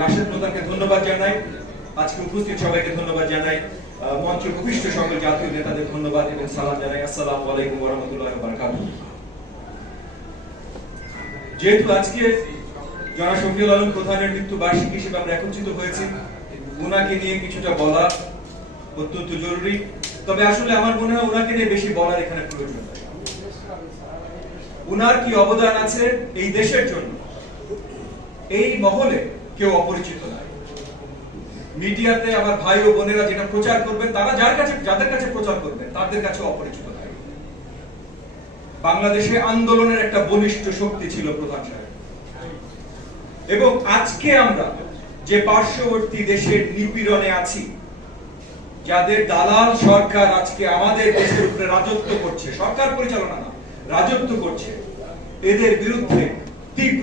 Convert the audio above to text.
রাশেদ প্রধানকে ধন্যবাদ জানাই, আজকে উপস্থিত সবাইকে ধন্যবাদ জানাই, মঞ্চে উপবিষ্ট সকল জাতীয় নেতাদের ধন্যবাদ এবং সালাম জানাই। আসসালামু আলাইকুম ওয়া রাহমাতুল্লাহি ওয়া বারাকাতুহু। যেহেতু আজকে জনাব শফিউল আলম প্রধানের মৃত্যু বার্ষিকী হিসেবে আমরা একত্রিত হয়েছি, উনাকে নিয়ে কিছুটা বলা অত্যন্ত জরুরি। তবে আসলে আমার মনে হয় উনাকে নিয়ে বেশি বলার এখানে প্রয়োজন নাই। উনার কি অবদান আছে এই দেশের জন্য, এই মহলে কেউ অপরিচিত নয়। মিডিয়াতে আমার ভাই ও বোনেরা যেটা প্রচার করবেন, তারা যাদের কাছে প্রচার করবেন তাদের কাছে অপরিচিত নয়। বাংলাদেশে আন্দোলনের একটা বলিষ্ঠ শক্তি ছিল প্রধান সাহেব, এবং আজকে আমরা যে পার্শ্ববর্তী দেশের নিপীড়নে আছি, যাদের দালাল সরকার আজকে আমাদের দেশের উপরে রাজত্ব করছে, সরকার পরিচালনা না, রাজত্ব করছে, এদের বিরুদ্ধে তীব্র